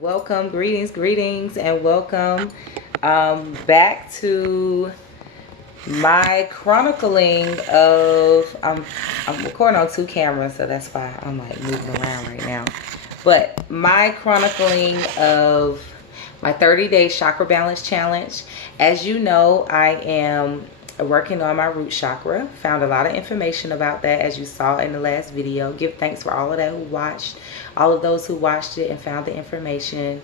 Welcome, greetings, and welcome back to my chronicling of. I'm recording on two cameras, so that's why I'm like moving around right now. But my chronicling of my 30-day chakra balance challenge. As you know, I am working on my root chakra. Found a lot of information about that, as you saw in the last video. Give thanks for all of that who watched, all of those who watched it and found the information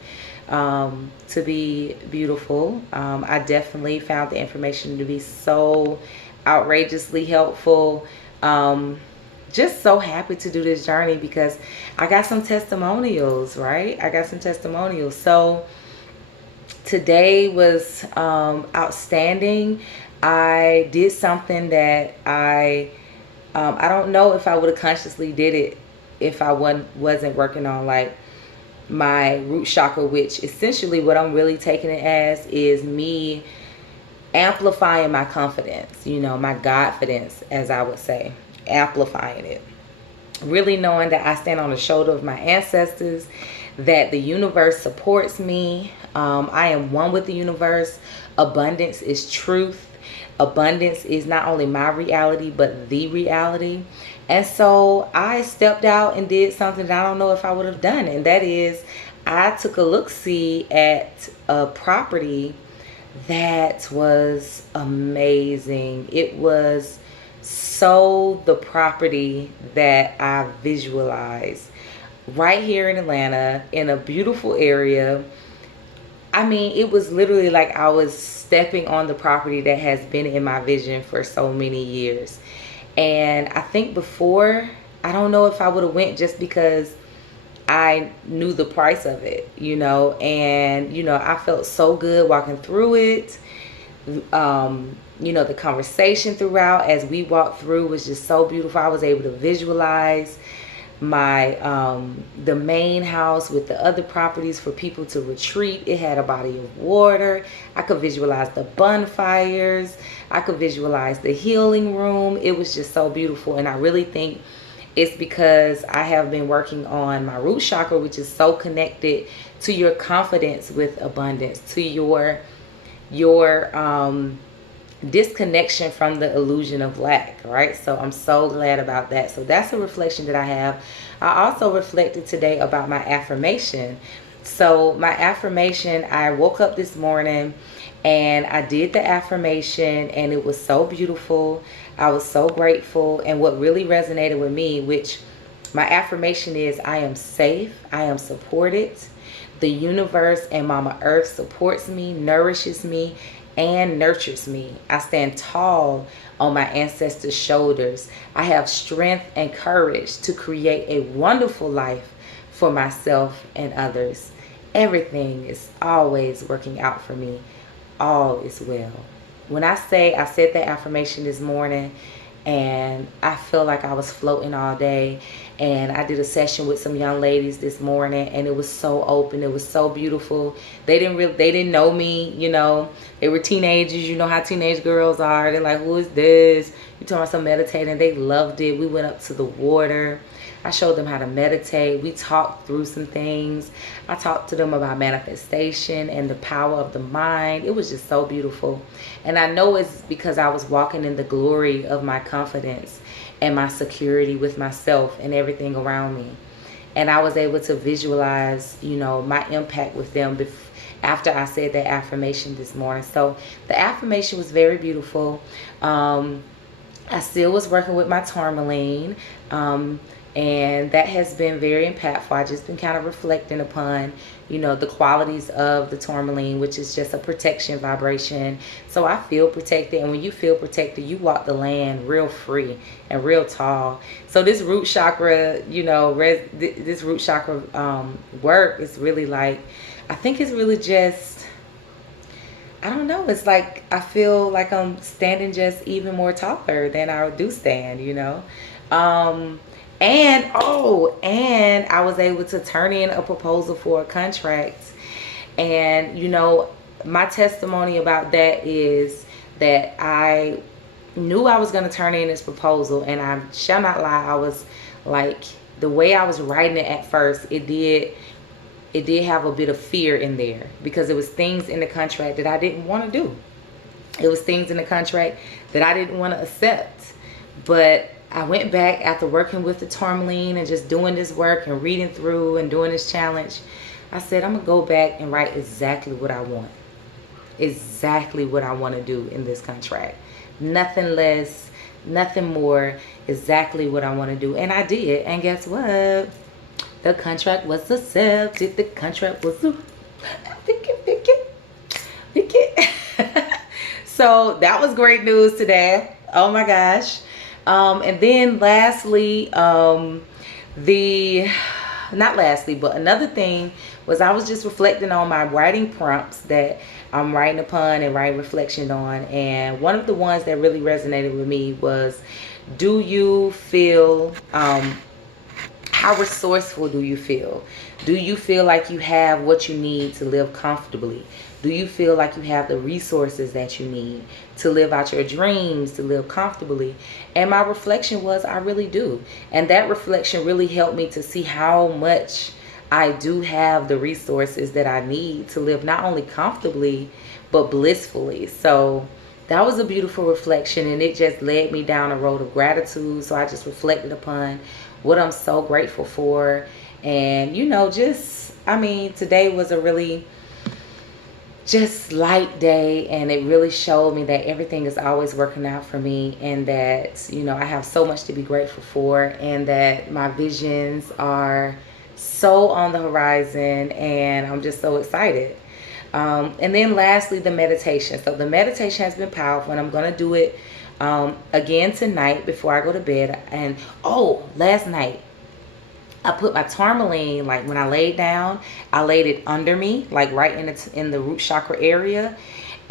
to be beautiful. I definitely found the information to be so outrageously helpful. Just so happy to do this journey because I got some testimonials, right? I got some testimonials. So today was outstanding. I did something that I don't know if I would have consciously did it if I wasn't working on like my root chakra, which essentially what I'm really taking it as is me amplifying my confidence, my Godfidence, as I would say, amplifying it. Really knowing that I stand on the shoulder of my ancestors, that the universe supports me. I am one with the universe. Abundance is truth. Abundance is not only my reality, but the reality. And so I stepped out and did something that I don't know if I would have done. And that is, I took a look-see at a property that was amazing. It was so the property that I visualized right here in Atlanta, in a beautiful area. I mean, it was literally like I was stepping on the property that has been in my vision for so many years. And I think before, I don't know if I would have went just because I knew the price of it, and, I felt so good walking through it. The conversation throughout as we walked through was just so beautiful. I was able to visualize my the main house with the other properties for people to retreat. It had a body of water. I could visualize the bonfires. I could visualize the healing room. It was just so beautiful. And I really think it's because I have been working on my root chakra, which is so connected to your confidence with abundance, to your disconnection from the illusion of lack, right? So I'm so glad about that. So that's a reflection that I have. I also reflected today about my affirmation. So my affirmation, I woke up this morning and I did the affirmation and it was so beautiful. I was so grateful. And what really resonated with me, which my affirmation is, I am safe, I am supported. The universe and Mama Earth supports me, nourishes me, and nurtures me. I stand tall on my ancestors' shoulders. I have strength and courage to create a wonderful life for myself and others. Everything is always working out for me. All is well. When I said that affirmation this morning, and I feel like I was floating all day. And I did a session with some young ladies this morning, and it was so open. It was so beautiful. They didn't know me, They were teenagers. You know how teenage girls are. They're like, who is this? You talking about some meditating? They loved it. We went up to the water. I showed them how to meditate. We talked through some things. I talked to them about manifestation and the power of the mind. It was just so beautiful. And I know it's because I was walking in the glory of my confidence and my security with myself and everything around me. And I was able to visualize, my impact with them after I said that affirmation this morning. So the affirmation was very beautiful. I still was working with my tourmaline. And that has been very impactful. I just been kind of reflecting upon, the qualities of the tourmaline, which is just a protection vibration. So I feel protected. And when you feel protected, you walk the land real free and real tall. So this root chakra, this root chakra work is really like, I think it's really just, I don't know. It's like, I feel like I'm standing just even more taller than I do stand, And I was able to turn in a proposal for a contract. And, my testimony about that is that I knew I was going to turn in this proposal. And I shall not lie, I was like, the way I was writing it at first, it did it did have a bit of fear in there, because it was things in the contract that I didn't want to do. It was things in the contract that I didn't want to accept. But I went back after working with the tourmaline and just doing this work and reading through and doing this challenge. I said, I'm going to go back and write exactly what I want. Exactly what I want to do in this contract. Nothing less, nothing more. Exactly what I want to do. And I did. And guess what? The contract was accepted. The contract was pick it. So that was great news today. Oh my gosh. And then lastly, not lastly, but another thing was I was just reflecting on my writing prompts that I'm writing upon and writing reflection on. And one of the ones that really resonated with me was, do you feel, how resourceful do you feel? Do you feel like you have what you need to live comfortably? Do you feel like you have the resources that you need to live out your dreams, to live comfortably? And my reflection was, I really do. And that reflection really helped me to see how much I do have the resources that I need to live not only comfortably, but blissfully. So that was a beautiful reflection, and it just led me down a road of gratitude. So I just reflected upon what I'm so grateful for. And, you know, today was a really just light day, and it really showed me that everything is always working out for me, and that, you know, I have so much to be grateful for, and that my visions are so on the horizon, and I'm just so excited. And then lastly, the meditation. So the meditation has been powerful, and I'm going to do it again tonight before I go to bed. And last night I put my tourmaline, like when I laid down, I laid it under me, like right in the root chakra area.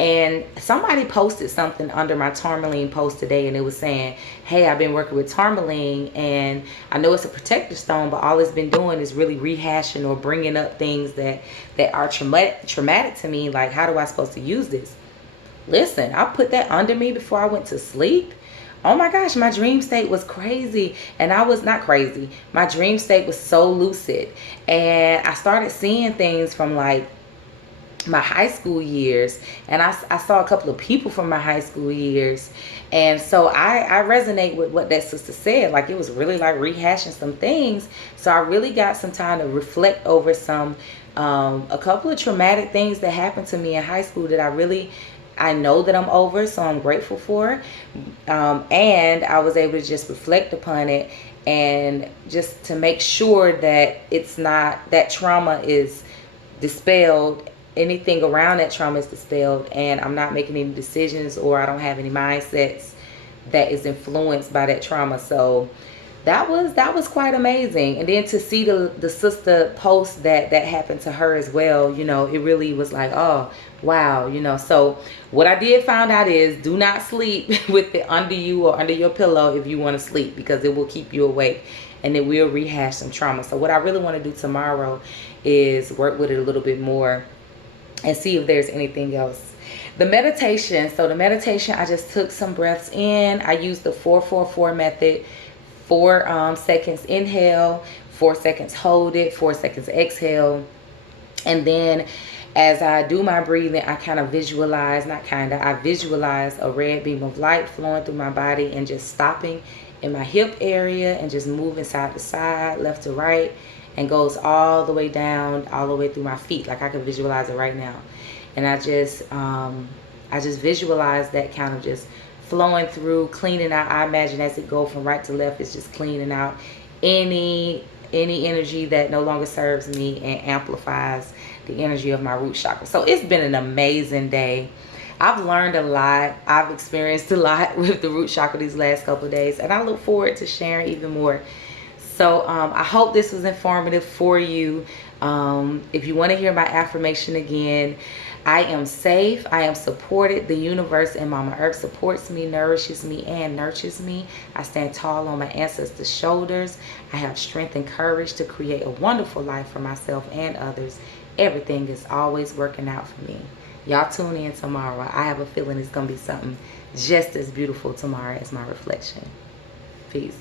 And somebody posted something under my tourmaline post today, and it was saying, hey, I've been working with tourmaline, and I know it's a protective stone, but all it's been doing is really rehashing or bringing up things that are traumatic to me. Like, how do I supposed to use this? Listen, I put that under me before I went to sleep. Oh my gosh, my dream state was crazy. And I was not crazy. My dream state was so lucid. And I started seeing things from like my high school years. And I saw a couple of people from my high school years. And so I resonate with what that sister said. Like, it was really like rehashing some things. So I really got some time to reflect over a couple of traumatic things that happened to me in high school that I know that I'm over, so I'm grateful for. And I was able to just reflect upon it, and just to make sure that that trauma is dispelled. Anything around that trauma is dispelled, and I'm not making any decisions, or I don't have any mindsets that is influenced by that trauma. So that was quite amazing. And then to see the sister post that happened to her as well, you know, it really was like, oh wow, you know. So what I did find out is, do not sleep with it under you or under your pillow if you want to sleep, because it will keep you awake and it will rehash some trauma. So what I really want to do tomorrow is work with it a little bit more and see if there's anything else. The meditation. So the meditation, I just took some breaths in. I used the 4-4-4 method. 4 seconds inhale, 4 seconds hold it, 4 seconds exhale. And then as I do my breathing, I I visualize a red beam of light flowing through my body and just stopping in my hip area and just moving side to side, left to right, and goes all the way down, all the way through my feet. Like, I can visualize it right now. And I just visualize that kind of just flowing through, cleaning out. I imagine as it goes from right to left, it's just cleaning out any energy that no longer serves me, and amplifies the energy of my root chakra. So it's been an amazing day. I've learned a lot. I've experienced a lot with the root chakra these last couple of days, and I look forward to sharing even more. So I hope this was informative for you. If you want to hear my affirmation again, I am safe. I am supported. The universe and Mama Earth supports me, nourishes me, and nurtures me. I stand tall on my ancestors' shoulders. I have strength and courage to create a wonderful life for myself and others. Everything is always working out for me. Y'all tune in tomorrow. I have a feeling it's going to be something just as beautiful tomorrow as my reflection. Peace.